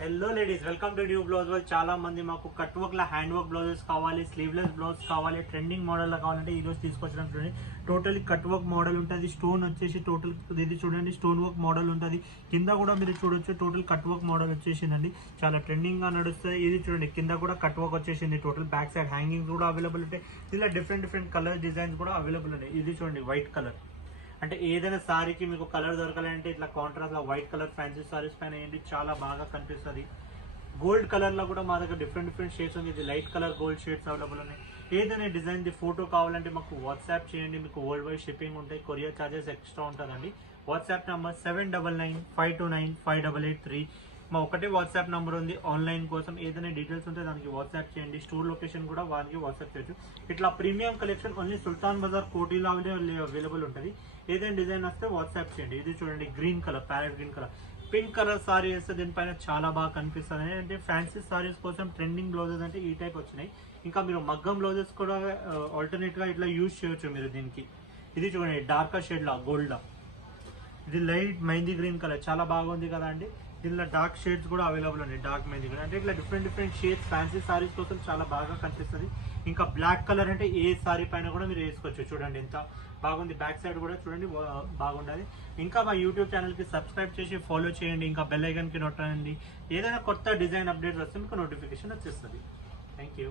Hello ladies, welcome to new blouse world. చాలా మంది మాకు కట్ వర్క్ లా హ్యాండ్ వర్క్ బ్లౌజెస్ కావాలి, స్లీవ్లెస్ బ్లౌజ్ కావాలి, ట్రెండింగ్ మోడల్ లో కావాలంటే ఈ రోజు తీసుకొచ్చడం చూడండి. టోటల్లీ కట్ వర్క్ మోడల్ ఉంటుంది. స్టోన్ వచ్చేసి టోటల్ ఇది చూడండి, స్టోన్ వర్క్ మోడల్ ఉంటుంది. కింద కూడా మీరు చూడొచ్చు, టోటల్ కట్ వర్క్ మోడల్ వచ్చేసిందండి. చాలా ట్రెండింగ్ గా నడుస్తుంది. ఇది చూడండి, కింద కూడా కట్ వర్క్ వచ్చేసింది. టోటల్ బ్యాక్ సైడ్ హ్యాంగింగ్ కూడా అవైలబుల్ ఉంటాయి. ఇలా డిఫరెంట్ కలర్ డిజైన్స్ కూడా అవైలబుల్ ఉంటాయి. ఇది చూడండి, వైట్ కలర్. అంటే ఏదైనా సారీకి మీకు కలర్ దొరకాలంటే ఇట్లా contrast white colour fancy saris పైన ఏంటి చాలా బాగా కనిపిస్తుంది. గోల్డ్ కలర్ లో కూడా మా దగ్గర డిఫరెంట్ షేడ్స్ ఉంది. ఇది light colour gold shades available ఉన్నాయి. ఏదైనా డిజైన్ ది ఫోటో కావాలంటే మాకు వాట్సాప్ చేయండి. మీకు వరల్డ్ వైడ్ షిప్పింగ్ ఉంటాయి. కొరియర్ చార్జెస్ ఎక్స్ట్రా ఉంటుందండి. WhatsApp number 7995295883. మా ఒకటే వాట్సాప్ నెంబర్ ఉంది. ఆన్లైన్ కోసం ఏదైనా డీటెయిల్స్ ఉంటే దానికి వాట్సాప్ చేయండి. స్టోర్ లొకేషన్ కూడా వారికి వాట్సాప్ చేయొచ్చు. ఇట్లా ప్రీమియం కలెక్షన్ ఓన్లీ సుల్తాన్ బజార్ కోటిలో అవైలబుల్ ఉంటుంది. ఏదైనా డిజైన్ వస్తే వాట్సాప్ చేయండి. ఇది చూడండి, green colour, parrot green colour, pink colour sorry వేస్తే దీనిపైన చాలా బాగా కనిపిస్తుంది. అంటే ఫ్యాన్సీ సారీస్ కోసం ట్రెండింగ్ బ్లౌజెస్ అంటే ఈ టైప్ వచ్చినాయి. ఇంకా మీరు మగ్గం బ్లౌజెస్ కూడా ఆల్టర్నేట్ గా ఇట్లా యూజ్ చేయొచ్చు మీరు దీనికి. ఇది చూడండి, డార్కర్ షేడ్ లా గోల్డ్ లా, ఇది లైట్ మెహందీ గ్రీన్ కలర్ చాలా బాగుంది కదా అండి. దీనిలో డార్క్ షేడ్స్ కూడా అవైలబుల్ ఉన్నాయి. డార్క్ మెహందీ గ్రీన్ అంటే ఇట్లా డిఫరెంట్ షేడ్స్ ఫ్యాన్సీ సారీస్ కోసం చాలా బాగా కనిపిస్తుంది. ఇంకా బ్లాక్ కలర్ అంటే ఏ సారీ పైన కూడా మీరు వేసుకోవచ్చు. చూడండి ఎంత బాగుంది. బ్యాక్ సైడ్ కూడా చూడండి బాగుండాలి. ఇంకా మా యూట్యూబ్ ఛానల్ కి సబ్స్క్రైబ్ చేసి ఫాలో చేయండి. ఇంకా బెల్ ఐకాన్ కి నొక్కండి. ఏదైనా కొత్త డిజైన్ అప్డేట్స్ వస్తే మీకు నోటిఫికేషన్ వచ్చేస్తుంది. Thank you.